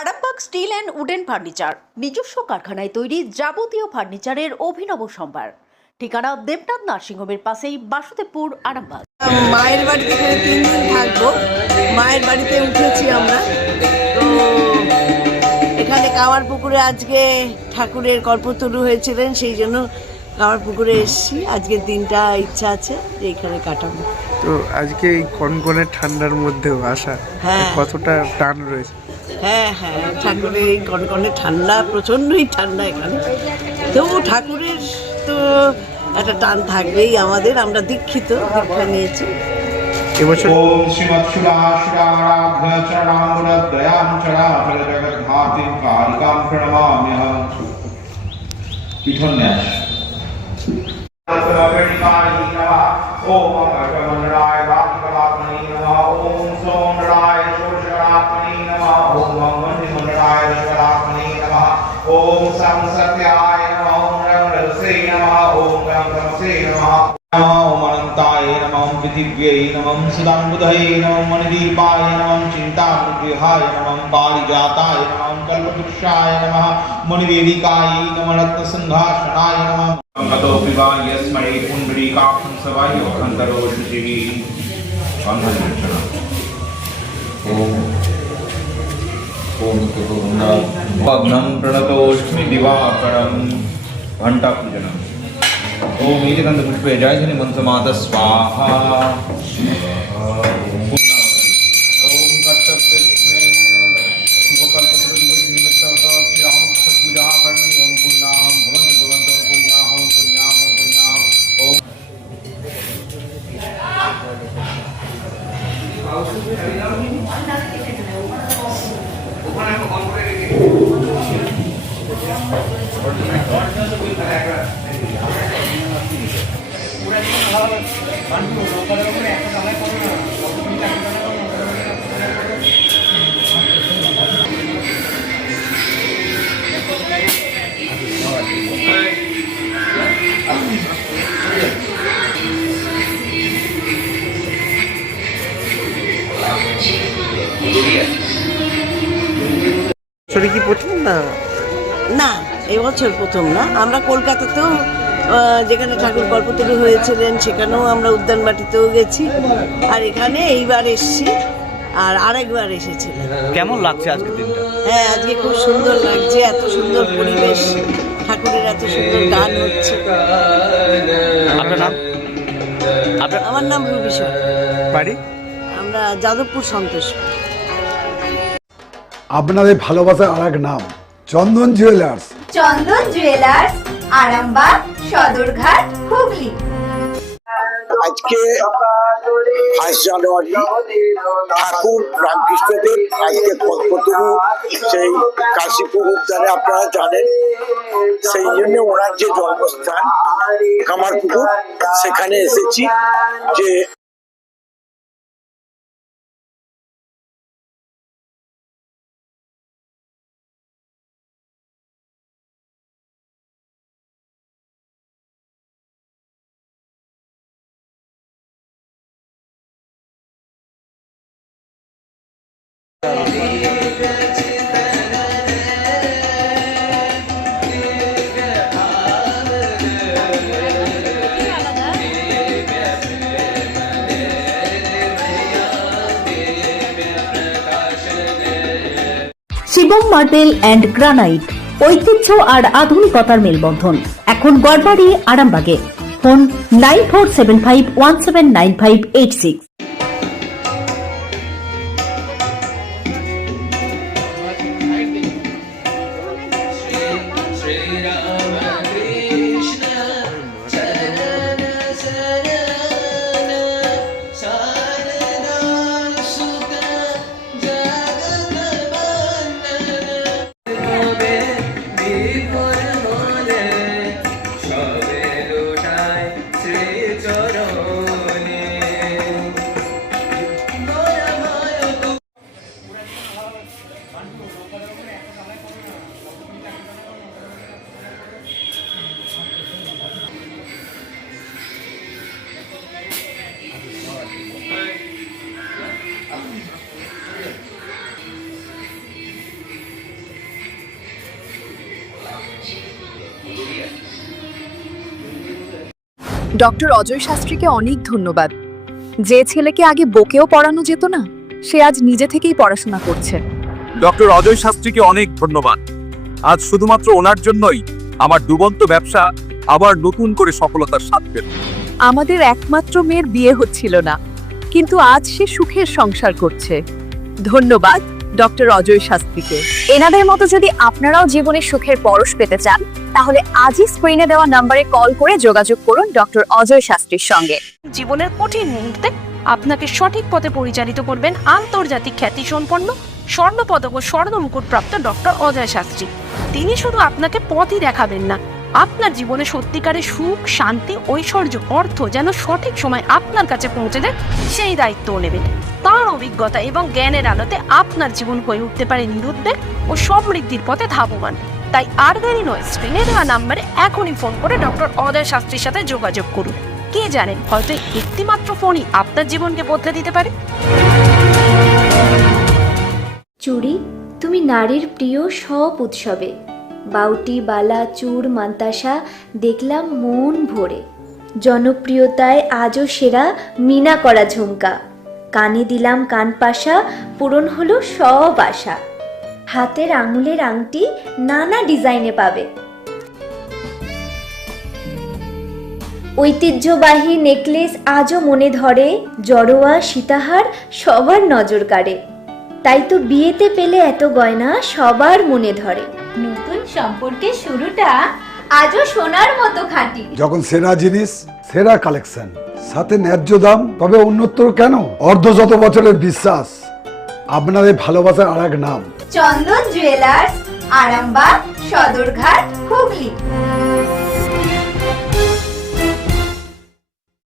Arambagh steel and wooden furniture নিজস্ব কারখানায় তৈরি যাবতীয় ফার্নিচারের অভিনব সম্ভার। ঠিকানা দেবনাথ নার্সিংহোমের পাশেই, বাসুদেবপুর, আরামবাগ। মায়ের বাড়িতে এখানে 3 দিন থাকবো। মায়ের বাড়িতে উঠেছি আমরা, তো এখানে কামারপুকুরে আজকে ঠাকুরের কল্পতরু হয়েছিলেন, সেই জন্য কামারপুকুরে এসেছি। আজকের দিনটা ইচ্ছা আছে যে এখানে কাটাবো। তো আজকে এই কনকনে ঠান্ডার মধ্যেও আসা কতটা টান রয়েছে? হ্যাঁ হ্যাঁ, ঠাকুরের এই কনকনে ঠান্ডা, প্রচণ্ডই ঠান্ডা এখানে, তবু ঠাকুরের তো একটা টান থাকবেই আমাদের। আমরা দীক্ষিত, দীক্ষা নিয়েছি। এবছর ओम श्रीमत्सुराशुराराध्य चरणाम्बुरद्वयां चराचर जगद्धात्रीं कारिकां प्रणमाम्यहम्। पीठन्यास। ओम अकर्मण्डलाय वाक्कलात्मने नमः। ओम सोमराय षोडशकलात्मने नमः। ओम मंगलमण्डलाय दशकलात्मने नमः। ओम संसत्याय नमः। ओम रंगरसे नमः। ओम रंगरसे नमः। ओम अनंताय नमः। ओम पृथिव्यै नमः। ओम सुदाम्बुधये नमः। ओम मणिदीपाय नमः। ओम चिन्तामृगहाय नमः। ओम पारिजाताय नमः। ओम कल्पवृक्षाय नमः। मणिवेदिकाय नमः। रत्नसिंहासनाय नमः। गतो विवा यस्मै पुण्डरीकाक्षं सवाय अभ्यन्तरो शुचिः बन्धनरक्षणम्। ओम ओम भग्नं प्रणतोऽस्मि दिवाकरं घण्टापूजनम्। ओम नीलकंठपुष्पे जयधनि मंत्रमाता स्वाहा। ओम कर्तव्यस्मै शुभकल्पतरुदिवसे निमित्तवतो श्रीरामकृष्ण पूजा कर्मणि। ओम पुण्याहं भवन्तु भवन्तु। ओम पुण्याहं पुण्याहं पुण्याहं। ओम সরি কি প্রথম না? না, এবছর প্রথম না। আমরা কলকাতাতেও যেখানে ঠাকুর কল্পতরু হয়েছিলেন সেখানেও আমরা উদ্যানবাটিতেও গেছি, আর এখানে এইবার এসেছি, আর আরেকবার এসেছিলাম। কেমন লাগছে আজকের দিনটা? হ্যাঁ, আজকে খুব সুন্দর লাগছে, এত সুন্দর পরিবেশ, ঠাকুরের এত সুন্দর গান হচ্ছে। আপনার নাম? আমার নাম রুবি সরকার। বাড়ি? আমরা যাদবপুর সন্তোষ। আপনাদের ভালোবাসার আর এক নাম চন্দন জুয়েলার্স। চন্দন জুয়েলার্স, আরামবাগ, সদরঘাট, হুগলি। আজকে 1 জানুয়ারি ঠাকুর রামকৃষ্ণদেব আজকে কল্পতরু সেই কাশীপুর উদ্যানে, আপনারা জানেন, সেই জন্য ওনার যে জন্মস্থান কামারপুকুর, সেখানে এসেছি। যে শিবম মার্বেল অ্যান্ড গ্রানাইট, ঐতিহ্য আর আধুনিকতার মেলবন্ধন, এখন গড়বাড়ি, আরামবাগে। ফোন 9475179586। ডক্টর অজয় শাস্ত্রীকে অনেক ধন্যবাদ। যে ছেলেকে আগে বকেও পড়ানো যেত না, সে আজ নিজে থেকেই পড়াশোনা করছে। ডক্টর অজয় শাস্ত্রীকে অনেক ধন্যবাদ। আজ শুধুমাত্র ওনার জন্যই আমার ডুবন্ত ব্যবসা আবার নতুন করে সফলতার স্বাদ পেল। আমাদের একমাত্র মেয়ের বিয়ে হচ্ছিল না, কিন্তু আজ সে সুখের সংসার করছে। ধন্যবাদ ডক্টর অজয় শাস্ত্রীকে। এনাদের মতো যদি আপনারাও জীবনে সুখের পরশ পেতে চান, তাহলে আজই স্ক্রিনে দেওয়া নম্বরে কল করে যোগাযোগ করুন ডক্টর অজয় শাস্ত্রীর সঙ্গে। জীবনের কঠিন মুহূর্তে আপনাকে সঠিক পথে পরিচালিত করবেন আন্তর্জাতিক খ্যাতিসম্পন্ন স্বর্ণপদক ও স্বর্ণ মুকুট প্রাপ্ত ডক্টর অজয় শাস্ত্রী। তিনি শুধু আপনাকে পথই দেখাবেন না, আপনার জীবনে সত্যিকারের সুখ, শান্তি, ঐশ্বর্য, অর্থ যেন সঠিক সময় আপনার কাছে পৌঁছে দেয় সেই দায়িত্বও নেবেন। তার অভিজ্ঞতা এবং জ্ঞানের আলোতে আপনার জীবন হয়ে উঠতে পারে নিরুদ্বেগ ও সমৃদ্ধির পথে ধাবমান। তাই আর দেরি নয়, স্ক্রিনে দেওয়া নাম্বারে এখনই ফোন করে ডক্টর অজয় শাস্ত্রীর সাথে যোগাযোগ করুন। কে জানেন, হয়তো একটি মাত্র ফোনই আপনার জীবনকে বদলে দিতে পারে। চুড়ি, তুমি নারীর প্রিয় সব উৎসবে। বাউটি, বালা, চূড়, মান্তাসা দেখলাম মন ভরে। জনপ্রিয়তায় আজও সেরা মিনা করা ঝুমকা। কানে দিলাম কানপাশা, পূরণ হলো সব আশা। হাতের আঙুলের আংটি নানা ডিজাইনে পাবে। ঐতিহ্যবাহী নেকলেস আজও মনে ধরে। জড়োয়া, সীতাহার সবার নজর কাড়ে। তাই তো বিয়েতে পেলে এত গয়না সবার মনে ধরে। নতুন সম্পর্কের শুরুটা আজও সোনার মতো খাঁটি। যখন সেরা জিনিস, সেরা কালেকশন, সাথে ন্যায্য দাম, তবে উন্নতর কেন? অর্ধশত বছরের বিশ্বাস, আপনাদের ভালোবাসার আরেক নাম চন্দন জুয়েলার্স, আরামবাগ, সদরঘাট, হুগলি।